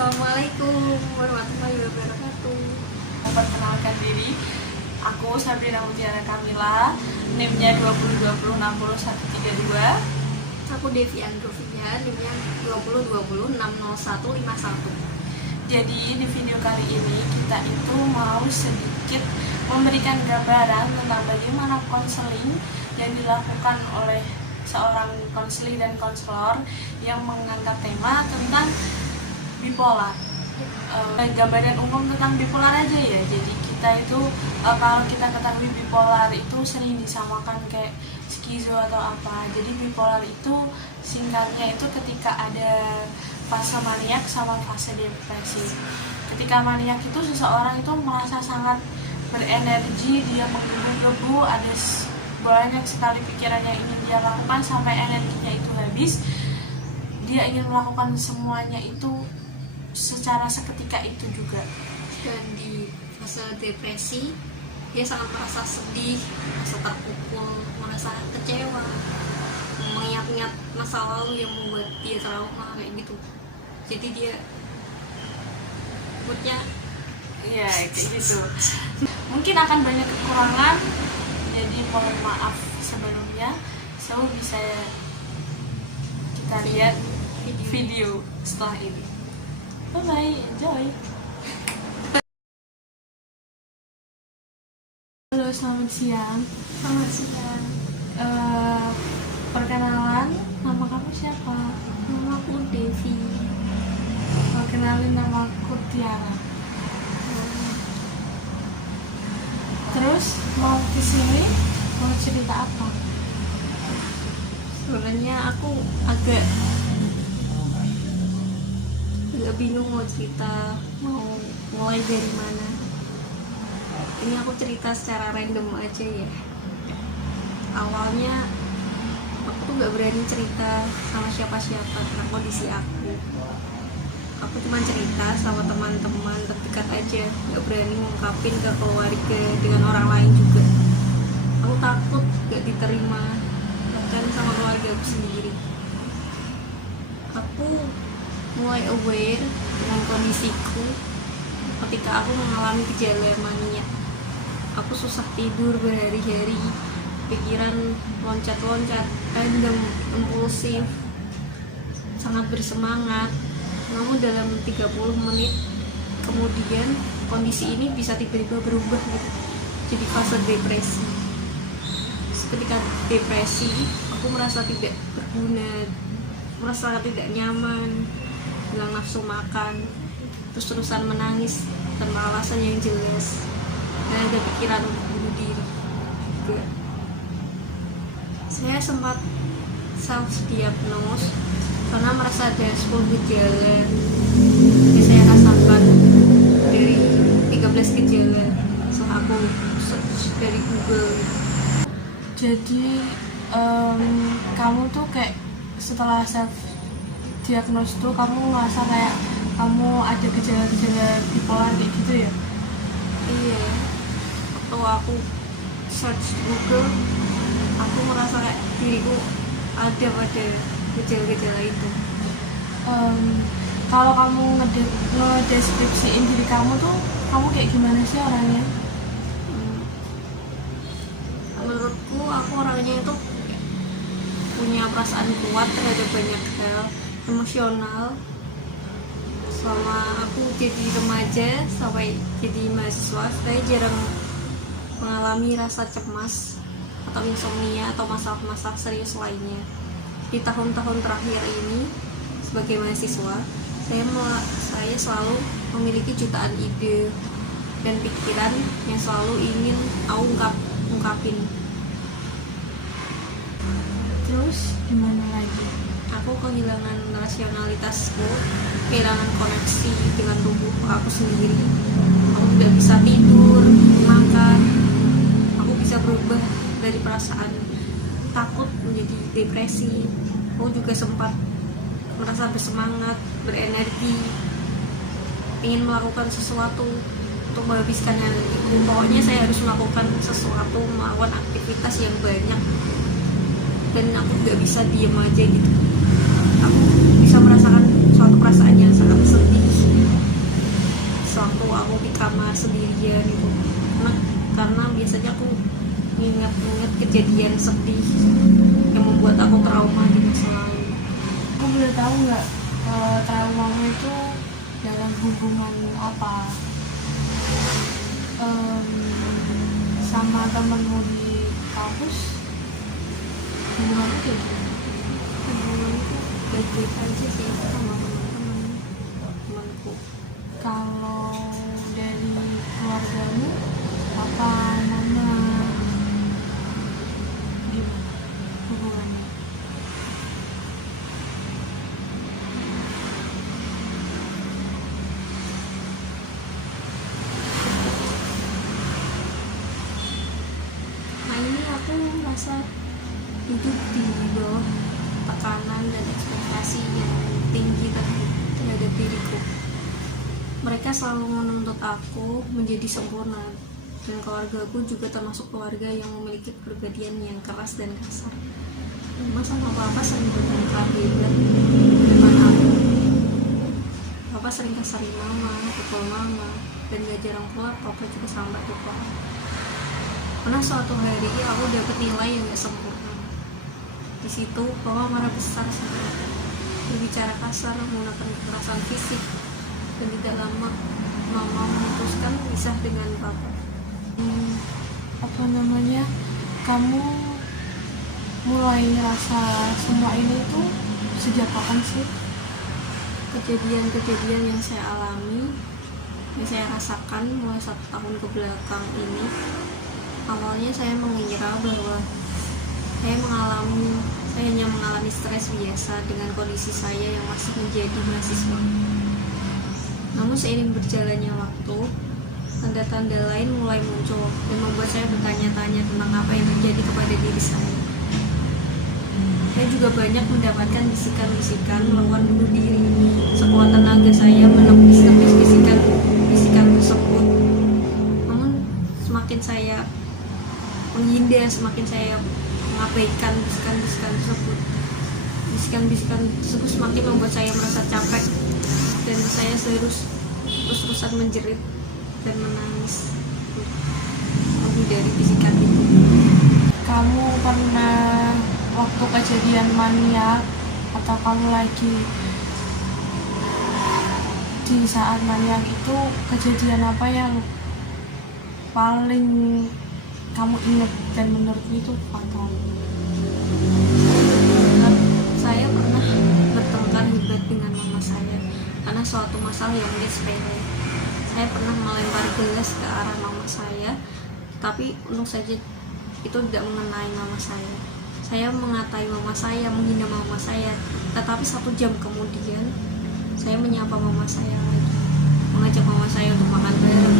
Assalamualaikum warahmatullahi wabarakatuh. Memperkenalkan diri, aku Sabrina Mutiara Kamila, NIM-nya 2020606132. Aku Devi Androvia, NIM-nya 2020606151. Jadi di video kali ini kita itu mau sedikit memberikan gambaran tentang bagaimana konseling yang dilakukan oleh seorang konselor dan konselor yang mengangkat tema tentang bipolar. Gambaran umum tentang bipolar aja ya. Jadi kita itu kalau kita ketahui bipolar itu sering disamakan kayak skizo atau apa. Jadi bipolar itu singkatnya itu ketika ada fase maniak sama fase depresi. Ketika maniak itu seseorang itu merasa sangat berenergi, dia menggebu-gebu, ada banyak sekali pikiran yang ingin dia lakukan sampai energinya itu habis. Dia ingin melakukan semuanya itu secara seketika itu juga. Dan di fase depresi dia sangat merasa sedih, merasa terpukul, merasa kecewa, mengingat-ingat masa lalu yang membuat dia trauma kayak gitu. Jadi dia moodnya Iya, kayak gitu. Mungkin akan banyak kekurangan, jadi mohon maaf sebelumnya. So bisa kita lihat video setelah ini. Bye bye, enjoy. Halo, selamat siang. Selamat siang. Perkenalan, nama kamu siapa? Nama aku Devi. Perkenalin, nama aku Tiara. Terus mau kesini mau cerita apa? Sebenarnya aku agak bingung mau cerita, mau mulai dari mana. Ini aku cerita secara random aja ya. Awalnya aku tuh gak berani cerita sama siapa-siapa tentang kondisi aku. Aku cuma cerita sama teman-teman terdekat aja, gak berani ngungkapin ke keluarga dengan orang lain juga. Aku takut gak diterima bahkan sama keluarga aku sendiri. Aku mulai aware dengan kondisiku ketika aku mengalami gejala mania. Aku susah tidur berhari-hari, pikiran loncat-loncat, random, impulsif, sangat bersemangat. Namun dalam 30 menit kemudian kondisi ini bisa tiba-tiba berubah gitu. Jadi fase depresi. Ketika depresi, aku merasa tidak berguna, merasa tidak nyaman, hilang nafsu makan, terus-terusan menangis tanpa alasan yang jelas, dan ada pikiran untuk bunuh diri juga. Saya sempat self-diagnose karena merasa ada 10 gejala yang saya rasakan dari 13 gejala setelah aku search dari Google. Jadi kamu tuh kayak setelah self diagnose tuh kamu ngerasa kayak kamu ada gejala-gejala bipolar kayak gitu ya? Iya, waktu aku search Google, aku merasa kayak diriku ada pada gejala-gejala itu. Kalau kamu ngedeskripsiin diri kamu tuh, kamu kayak gimana sih orangnya? Menurutku aku orangnya itu punya perasaan kuat terhadap banyak hal, emosional. Selama aku jadi remaja sampai jadi mahasiswa, saya jarang mengalami rasa cemas atau insomnia atau masalah-masalah serius lainnya. Di tahun-tahun terakhir ini sebagai mahasiswa, saya selalu memiliki jutaan ide dan pikiran yang selalu ingin aku ungkapin. Terus gimana lagi? Aku kehilangan rasionalitasku, kehilangan koneksi dengan tubuh aku sendiri. Aku tidak bisa tidur, makan. Aku bisa berubah dari perasaan takut menjadi depresi. Aku juga sempat merasa bersemangat, berenergi, ingin melakukan sesuatu untuk menghabiskan energiku. Pokoknya saya harus melakukan sesuatu, melakukan aktivitas yang banyak, dan aku gak bisa diem aja gitu. Aku bisa merasakan suatu perasaan yang sangat sedih, kejadian itu, karena biasanya aku ingat-ingat kejadian sedih yang membuat aku trauma di masa lalu. Aku boleh tahu nggak traumamu itu dalam hubungan apa? Sama temenmu di kampus hubunganmu kayak gimana? Hubungan itu baik-baik aja sih sama teman-temanku. Kalau dari keluargamu, papa, mama, gimana hubungannya? Nah ini aku merasa hidup di bawah tekanan dan ekspektasi yang tinggi terhadap diriku. Mereka selalu menuntut aku menjadi sempurna, dan keluargaku juga termasuk keluarga yang memiliki kepribadian yang keras dan kasar. Mama sama papa sering bertengkar hebat dengan aku. Papa sering kasarin mama, pukul mama, dan gak jarang pula papa juga sambat pukul. Pernah suatu hari aku dapat nilai yang gak sempurna. Di situ papa marah besar sama aku, berbicara kasar, menggunakan kekerasan fisik, dan tidak lama mama memutuskan pisah dengan papa. Kamu mulai ngerasa semua ini tuh sejak kapan sih? Kejadian-kejadian yang saya alami, yang saya rasakan mulai 1 tahun ke belakang ini, awalnya saya mengira bahwa saya hanya mengalami stres biasa dengan kondisi saya yang masih menjadi mahasiswa. Namun seiring berjalannya waktu, tanda-tanda lain mulai muncul dan membuat saya bertanya-tanya tentang apa yang terjadi kepada diri saya. Saya juga banyak mendapatkan bisikan-bisikan melakukan bunuh diri. Sekuat tenaga saya menepis bisikan tersebut. Namun semakin saya menghindar, semakin saya mengabaikan bisikan-bisikan tersebut. Bisikan-bisikan tersebut semakin membuat saya merasa capek, dan saya terus-terusan menjerit dan menangis menghindari bisikan itu. Kamu pernah waktu kejadian maniak atau kamu lagi di saat maniak itu, kejadian apa yang paling kamu ingat dan menurutmu itu fatal? Saya pernah bertengkar hebat dengan mama saya karena suatu masalah yang mungkin sepele. Saya pernah melempar gelas ke arah mama saya, tapi untung saja itu tidak mengenai mama saya. Saya mengatai mama saya, menghina mama saya, tetapi 1 jam kemudian saya menyapa mama saya lagi, mengajak mama saya untuk makan bareng.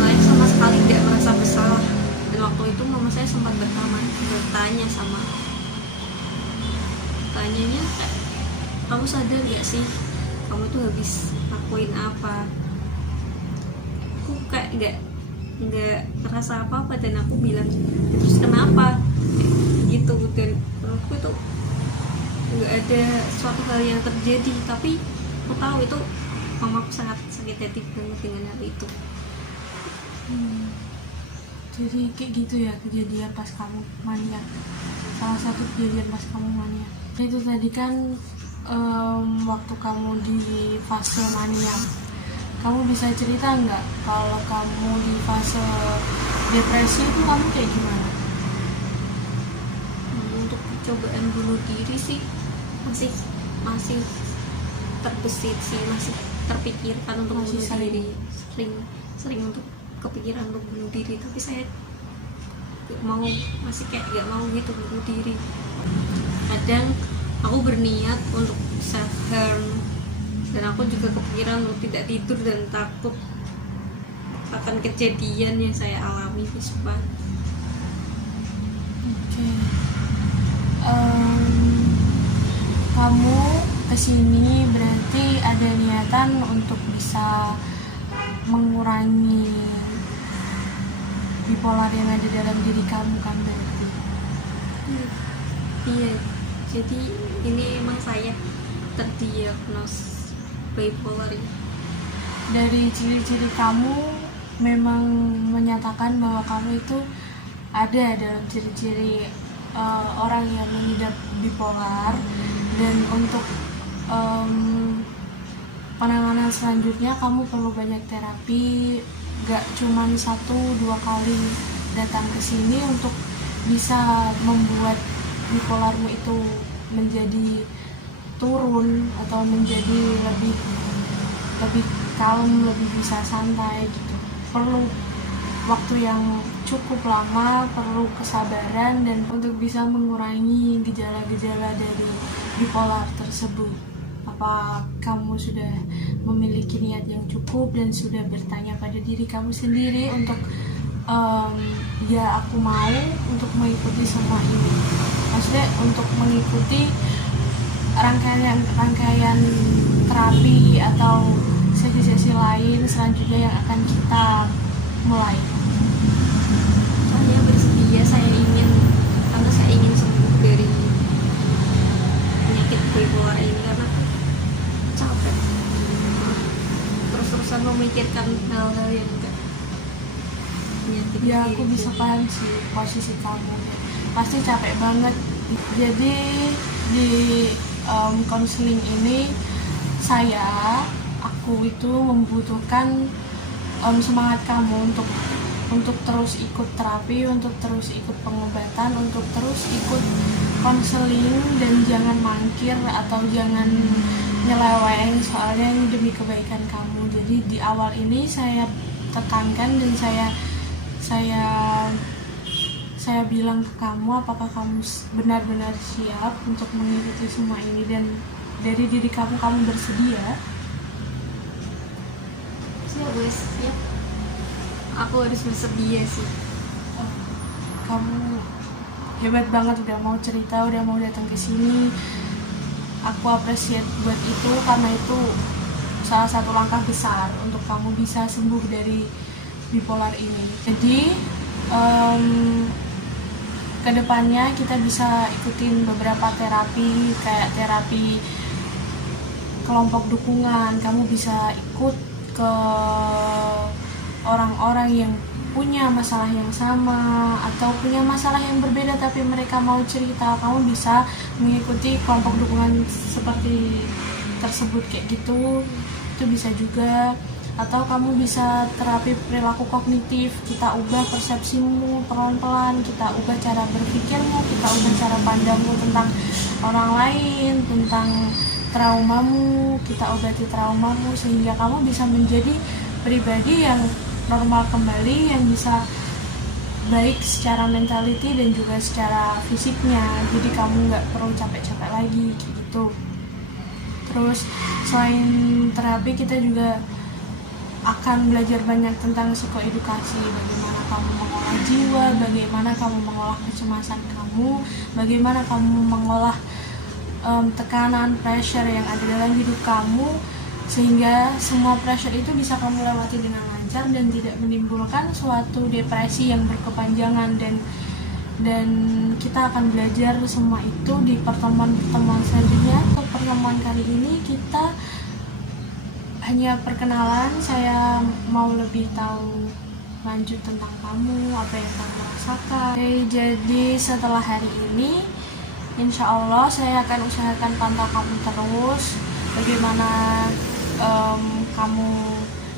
Saya sama sekali tidak merasa bersalah, dan waktu itu mama saya sempat bertanya sama tanyanya, kamu sadar gak sih kamu tuh habis lakuin apa? Aku kayak nggak ngerasa apa-apa, dan aku bilang terus kenapa gitu, dan menurutku itu nggak ada suatu hal yang terjadi, tapi aku tahu itu mamaku sangat sakit hati banget dengan hal itu. Jadi kayak gitu ya kejadian pas kamu maniak, salah satu kejadian pas kamu maniak. Itu tadi kan waktu kamu di fase maniak, kamu bisa cerita nggak kalau kamu di fase depresi itu kamu kayak gimana? Untuk cobaan bunuh diri sih masih terbesit sih, masih terpikirkan untuk Masih bunuh sering. diri, sering untuk kepikiran untuk bunuh diri, tapi saya masih kayak gak mau gitu bunuh diri. Kadang aku berniat untuk self harm, dan aku juga kepikiran untuk tidak tidur dan takut akan kejadian yang saya alami besok. Oke. Kamu kesini berarti ada niatan untuk bisa mengurangi bipolar yang ada dalam diri kamu kan berarti? Iya, jadi ini emang saya terdiagnos bipolar ya. Dari ciri-ciri kamu memang menyatakan bahwa kamu itu ada dalam ciri-ciri orang yang mengidap bipolar, dan untuk penanganan selanjutnya kamu perlu banyak terapi, gak cuman 1-2 kali datang ke sini untuk bisa membuat bipolarmu itu menjadi turun atau menjadi lebih kalem, lebih bisa santai gitu. Perlu waktu yang cukup lama, perlu kesabaran dan untuk bisa mengurangi gejala-gejala dari bipolar tersebut. Apa kamu sudah memiliki niat yang cukup dan sudah bertanya pada diri kamu sendiri untuk ya aku mau untuk mengikuti semua ini, maksudnya untuk mengikuti rangkaian terapi atau sesi-sesi lain selanjutnya yang akan kita mulai. Saya bersedia, saya ingin sembuh dari penyakit bipolar ini karena capek terus-terusan memikirkan hal-hal yang enggak menyakiti Ya aku diri bisa sendiri. paham sih posisi kamu, pasti capek banget. Jadi di konseling ini aku itu membutuhkan semangat kamu untuk terus ikut terapi, untuk terus ikut pengobatan, untuk terus ikut konseling, dan jangan mangkir atau jangan nyeleweng, soalnya ini demi kebaikan kamu. Jadi di awal ini saya tekankan dan saya bilang ke kamu, apakah kamu benar-benar siap untuk mengikuti semua ini, dan dari diri kamu bersedia. Siap wes, siap. Aku harus bersedia sih. Kamu hebat banget, udah mau cerita, udah mau datang ke sini. Aku appreciate buat itu, karena itu salah satu langkah besar untuk kamu bisa sembuh dari bipolar ini. Jadi kedepannya kita bisa ikutin beberapa terapi, kayak terapi kelompok dukungan. Kamu bisa ikut ke orang-orang yang punya masalah yang sama atau punya masalah yang berbeda tapi mereka mau cerita. Kamu bisa mengikuti kelompok dukungan seperti tersebut kayak gitu, itu bisa juga. Atau kamu bisa terapi perilaku kognitif, kita ubah persepsimu pelan-pelan, kita ubah cara berpikirmu, kita ubah cara pandangmu tentang orang lain, tentang traumamu, kita obati traumamu sehingga kamu bisa menjadi pribadi yang normal kembali, yang bisa baik secara mentality dan juga secara fisiknya. Jadi kamu nggak perlu capek-capek lagi gitu. Terus selain terapi, kita juga akan belajar banyak tentang psikoedukasi, bagaimana kamu mengolah jiwa, bagaimana kamu mengolah kecemasan kamu, bagaimana kamu mengolah tekanan, pressure yang ada dalam hidup kamu, sehingga semua pressure itu bisa kamu lewati dengan lancar dan tidak menimbulkan suatu depresi yang berkepanjangan. Dan kita akan belajar semua itu di pertemuan-pertemuan selanjutnya. Untuk pertemuan kali ini kita hanya perkenalan, saya mau lebih tahu lanjut tentang kamu, apa yang kamu rasakan. Oke, jadi setelah hari ini insya Allah saya akan usahakan pantau kamu terus, bagaimana kamu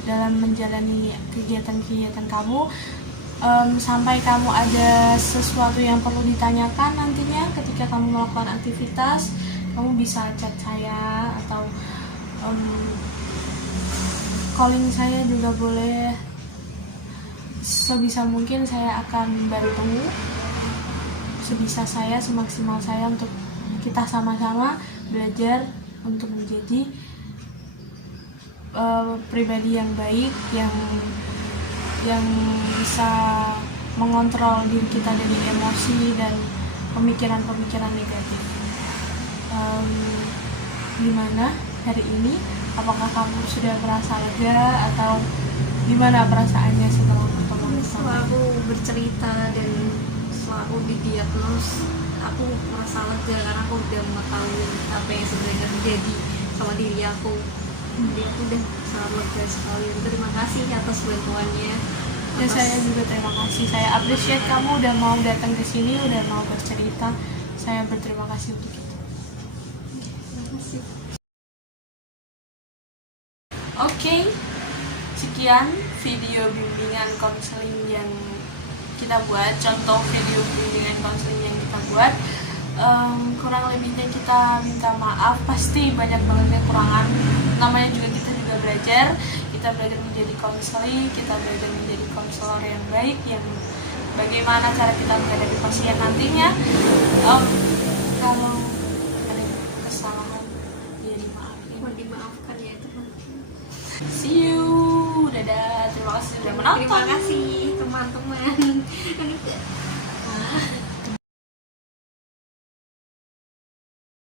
dalam menjalani kegiatan-kegiatan kamu, sampai kamu ada sesuatu yang perlu ditanyakan nantinya ketika kamu melakukan aktivitas. Kamu bisa chat saya atau calling saya juga boleh. Sebisa mungkin saya akan bantu sebisa saya, semaksimal saya, untuk kita sama-sama belajar untuk menjadi pribadi yang baik, yang bisa mengontrol diri kita dari emosi dan pemikiran-pemikiran negatif. Gimana hari ini? Apakah kamu sudah merasa lega atau gimana perasaannya setelah bertemu? Setelah aku bercerita dan setelah aku didiagnos, aku merasa lega karena aku udah mengetahui apa yang sebenarnya terjadi sama diri aku. Jadi aku udah sangat lega sekali. Terima kasih atas bantuannya. Dan saya juga terima kasih. Saya appreciate kamu udah mau datang ke sini, udah mau bercerita. Saya berterima kasih untuk itu. Terima kasih. Oke, sekian video bimbingan konseling yang kita buat, contoh video bimbingan konseling yang kita buat. Kurang lebihnya kita minta maaf, pasti banyak banget kekurangan. Namanya juga kita juga belajar menjadi konseling, kita belajar menjadi konselor yang baik, yang bagaimana cara kita menghadapi pasien nantinya. Kalau ada kesalahan, ya dimaafin. Mohon dimaafkan ya teman. See you, dadah, terima kasih sudah menonton. Terima kasih.